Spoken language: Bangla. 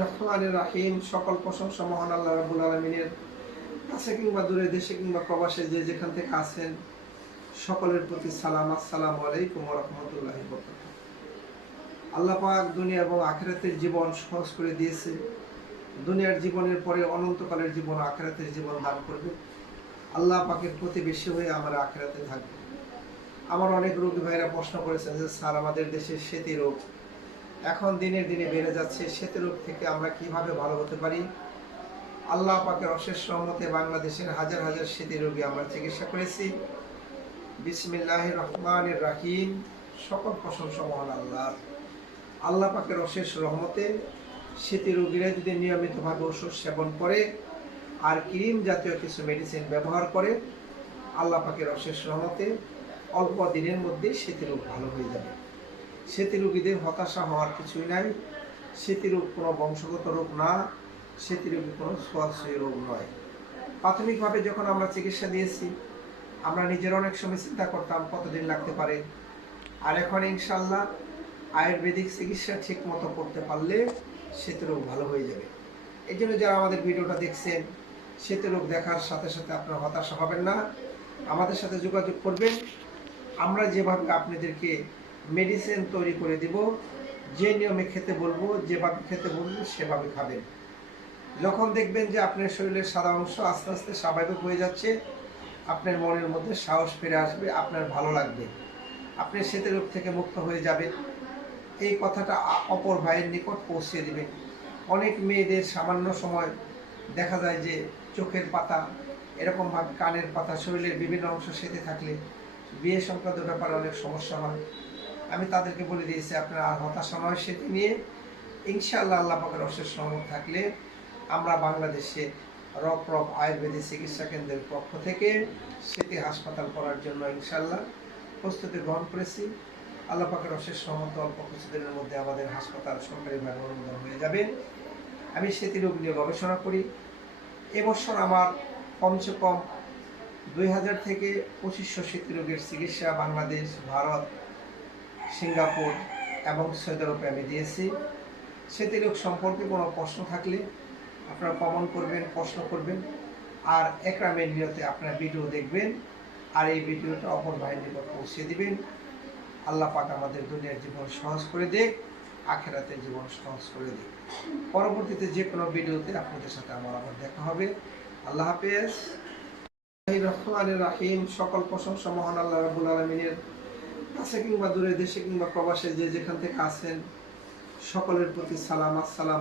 রহমানির রাহিম। সকল প্রশংসা মহান আল্লাহ রাব্বুল আলামিনের। কাছে কিংবা দূরে, দেশে কিংবা প্রবাসে, যে যেখান থেকে আছেন সকলের প্রতি সালাম। আসসালামু আলাইকুম ওয়া রাহমাতুল্লাহি ওয়া বারাকাতুহু। আল্লাহ পাক দুনিয়া এবং আখিরাতের জীবন সহজ করে দিয়েছে। দুনিয়ার জীবনের পরে অনন্তকালের জীবন, আখিরাতের জীবন দান করবে। আল্লাহ পাকের প্রতিবেশী হয়ে আমরা আখিরাতে থাকবো। আমার অনেক রোগী ভাইরা প্রশ্ন করেছেন যে স্যার, আমাদের দেশে স্মৃতি রোগ এখন দিনে দিনে বেড়ে যাচ্ছে, স্মৃতি রোগ থেকে আমরা কিভাবে ভালো হতে পারি? আল্লাহ পাকের অশেষ রহমতে বাংলাদেশের হাজার হাজার স্মৃতি রোগী আমরা চিকিৎসা করেছি। বিসমিল্লাহির রহমানির রাহিম। সকল প্রশংসা মহান আল্লাহর। আল্লাহ পাকের অশেষ রহমতে স্মৃতি রোগীরা যদি নিয়মিতভাবে ওষুধ সেবন করে আর ক্রিম জাতীয় কিছু মেডিসিন ব্যবহার করে, আল্লাহ পাকের অশেষ রহমতে অল্প দিনের মধ্যে স্মৃতি রোগ ভালো হয়ে যাবে। স্মৃতি রোগীদের হতাশা হওয়ার কিছুই নাই। স্মৃতি রোগ কোনো বংশগত রোগ না, স্মৃতি রোগী কোনো ছোঁয়াছুঁয়ি রোগ নয়। প্রাথমিকভাবে যখন আমরা চিকিৎসা দিয়েছি, আমরা নিজের অনেক সময় চিন্তা করতাম কতদিন লাগতে পারে, আর এখন ইনশাল্লাহ আয়ুর্বেদিক চিকিৎসা ঠিক মতো করতে পারলে স্মৃতি রোগ ভালো হয়ে যাবে। এই জন্য যারা আমাদের ভিডিওটা দেখছেন, স্মৃতি রোগ দেখার সাথে সাথে আপনারা হতাশা হবেন না, আমাদের সাথে যোগাযোগ করবেন। আমরা যেভাবে আপনাদেরকে মেডিসিন তৈরি করে দেব, যে নিয়মে খেতে বলবো, যেভাবে খেতে বলবো সেভাবে খাবেন। যখন দেখবেন যে আপনার শরীরের সাদা অংশ আস্তে আস্তে স্বাভাবিক হয়ে যাচ্ছে, আপনার মনের মধ্যে সাহস ফিরে আসবে, আপনার ভালো লাগবে, আপনি স্মৃতি রোগ থেকে মুক্ত হয়ে যাবেন। এই কথাটা অপর ভাইয়ের নিকট পৌঁছে দিবেন। অনেক মেয়েদের সামান্য সময় দেখা যায় যে চোখের পাতা, এরকমভাবে কানের পাতা, শরীরের বিভিন্ন অংশ সেতে থাকলে বিয়ে সংক্রান্ত ব্যাপারে অনেক সমস্যা হয়। আমি তাদেরকে বলে দিয়েছি, আপনারা হতাশা নয়, সেটি নিয়ে ইনশাআল্লাহ আল্লাহ পাকের অশেষ রহমত থাকলে আমরা বাংলাদেশে রক আয়ুর্বেদিক চিকিৎসা কেন্দ্রের পক্ষ থেকে স্মৃতি হাসপাতাল করার জন্য ইনশাআল্লাহ প্রস্তুতি গ্রহণ করেছি। আল্লাহ পাকের অশেষ রহমত অল্প কিছুদিনের মধ্যে আমাদের হাসপাতাল সরকারিভাবে অনুমোদন হয়ে যাবে। আমি স্মৃতি রোগ নিয়ে গবেষণা করি। এবছর আমার কমসে কম 2000 থেকে 2500 স্মৃতি রোগের চিকিৎসা বাংলাদেশ, ভারত, সিঙ্গাপুর এবং সৌদি আরবে আমি দিয়েছি। স্মৃতি রোগ সম্পর্কে কোনো প্রশ্ন থাকলে আপনারা কমেন্ট করবেন, প্রশ্ন করবেন, আর একরামের নিয়তে আপনারা ভিডিও দেখবেন আর এই ভিডিওটা অপর ভাইয়ের নিকট পৌঁছে দিবেন। আল্লাহ পাক আমাদের দুনিয়ার জীবন সহজ করে দেখ, আখেরাতের জীবন সহজ করে দেখ। পরবর্তীতে যে কোনো ভিডিওতে আপনাদের সাথে আমার আবার দেখা হবে। আল্লাহ হাফেজ। রহমানির রাহিম। সকল প্রশংসা মহান আল্লাহ রাব্বুল আলামিনের। কাছে কিংবা দূরে, দেশে কিংবা প্রবাসে, যে যেখান থেকে আছেন সকলের প্রতি সালাম। আসসালাম।